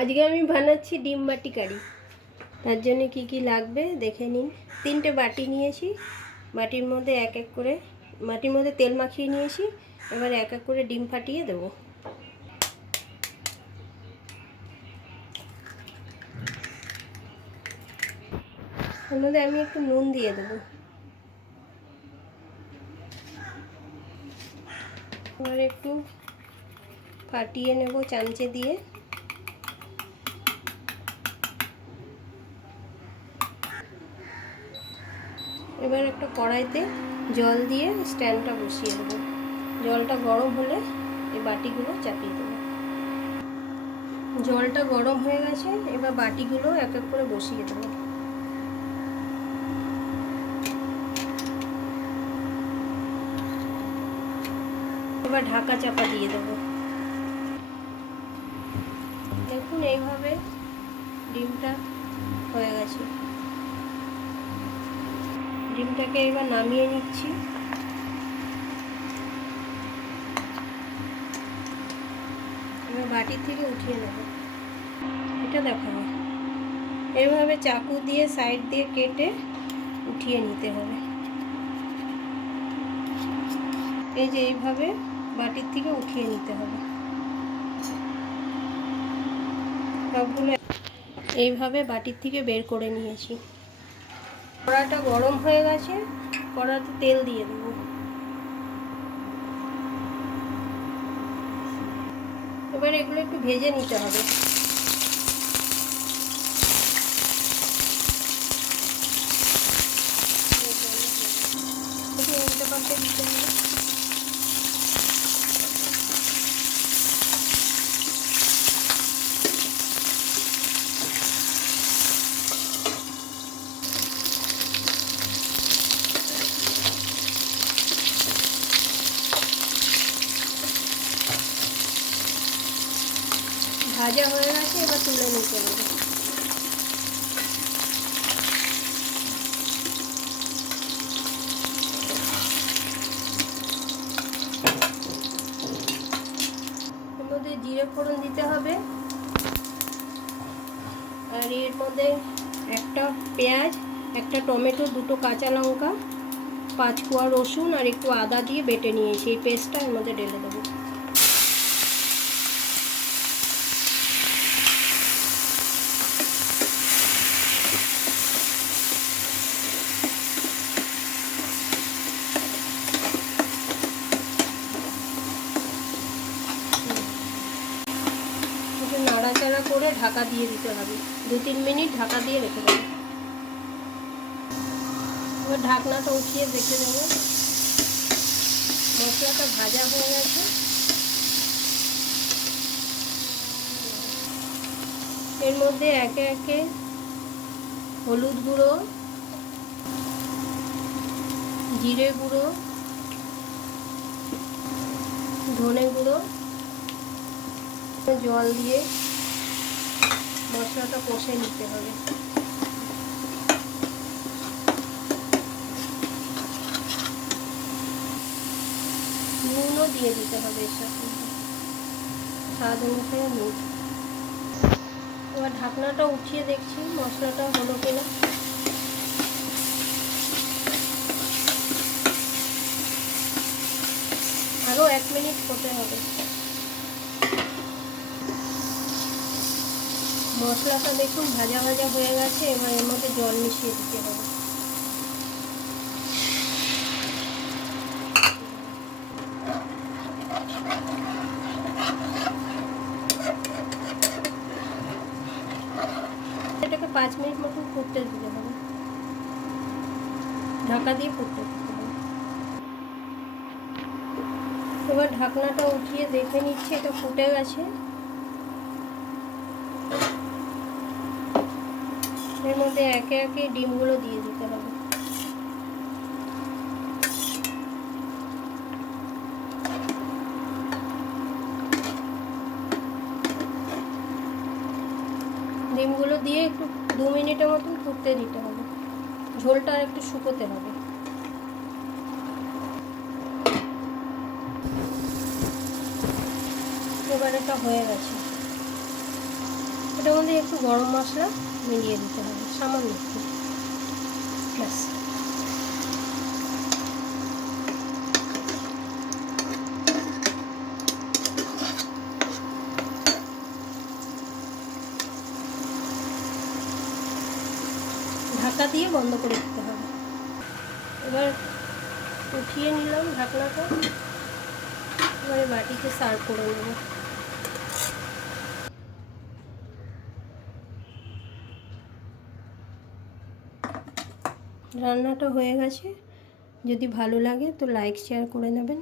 আজকে আমি বানাচ্ছি ডিম বাটি কারি। তার জন্য কি কি লাগবে দেখে নিন। 3টে বাটি নিয়েছি, বাটির মধ্যে এক এক করে বাটির মধ্যে তেল মাখিয়ে নিয়েছি। এবার এক এক করে ডিম ফাটিয়ে দেবো। এর মধ্যে আমি একটু নুন দিয়ে দেবো। এবার একটু ফাটিয়ে নেব চামচে দিয়ে। এবার একটা কড়াইতে জল দিয়ে স্ট্যান্ডটা বসিয়ে দেবো। জলটা গরম হলে এই বাটিগুলো চাপিয়ে দেবো। জলটা গরম হয়ে গেছে, এবার বাটিগুলো এক এক করে বসিয়ে দেবো। এবার ঢাকা চাপা দিয়ে দেবো। দেখুন এইভাবে ডিমটা হয়ে গেছে। ডিমটাকে এবার নামিয়ে নিচ্ছি। এবার বাটি থেকে উঠিয়ে নেব। এটা দেখাবো, এইভাবে চাকু দিয়ে সাইড দিয়ে কেটে উঠিয়ে নিতে হবে। এই যে এইভাবে বাটির থেকে উঠিয়ে নিতে হবে। সবগুলো এইভাবে বাটির থেকে বের করে নিয়েছি। কড়াটা গরম হয়ে গেছে, কড়াতে তেল দিয়ে দেবো। এবার এগুলো একটু ভেজে নিতে হবে। উল্টো পাল্টে দিতে হবে। ভাজা হয়ে গেছে, এবার তুলে নিতে হবে। এর মধ্যে জিরে ফোড়ন দিতে হবে, আর এর মধ্যে একটা পেঁয়াজ, একটা টমেটো, 2টো কাঁচা লঙ্কা, 5 কোয়া রসুন আর একটু আদা দিয়ে বেটে নিয়েছি। এই পেস্টটা এর মধ্যে ঢেলে দেবো। নাড়াচাড়া করে ঢাকা দিয়ে দিতে হবে। 2-3 মিনিট ঢাকা দিয়ে রেখে দেবো। এবার ঢাকনাটা উঠিয়ে দেখে দেবো মশলাটা ভাজা হয়ে গেছে। এর মধ্যে একে একে হলুদ গুঁড়ো, জিরে গুঁড়ো, ধনে গুঁড়ো, জল দিয়ে মশলাটা কষে নিতে হবে। নুনও দিয়ে দিতে হবে এর সাথে, স্বাদ অনুসারে নুন। এবার ঢাকনাটা উঠিয়ে দেখছি মশলাটা হলো কিনা। আরও 1 মিনিট হতে হবে। মশলাটা দেখুন ভাজা ভাজা হয়ে গেছে। এবার এর মধ্যে জল মিশিয়ে দিতে হবে। এটাকে 5 মিনিট মতন ফুটতে দিতে হবে। ঢাকা দিয়ে ফুটতে দিতে হবে। এবার ঢাকনাটা উঠিয়ে দেখে নিচ্ছি এটা ফুটে গেছে। এর মধ্যে একে একে ডিমগুলো দিয়ে দিতে হবে। ডিমগুলো দিয়ে একটু 2 মিনিটের মতন ফুটতে দিতে হবে। ঝোলটা আর একটু শুকোতে হবে। এবার এটা হয়ে গেছে। এটার মধ্যে একটু গরম মশলা মিলিয়ে দিতে হবে, সামান্য একটু, ব্যাস। ঢাকা দিয়ে বন্ধ করে দিতে হবে। এবার উঠিয়ে নিলাম ঢাকনাটা, এবারে বাটিতে সার্ভ করে নেব। রান্নাটা হয়ে গেছে, যদি ভালো লাগে তো লাইক শেয়ার করে নেবেন।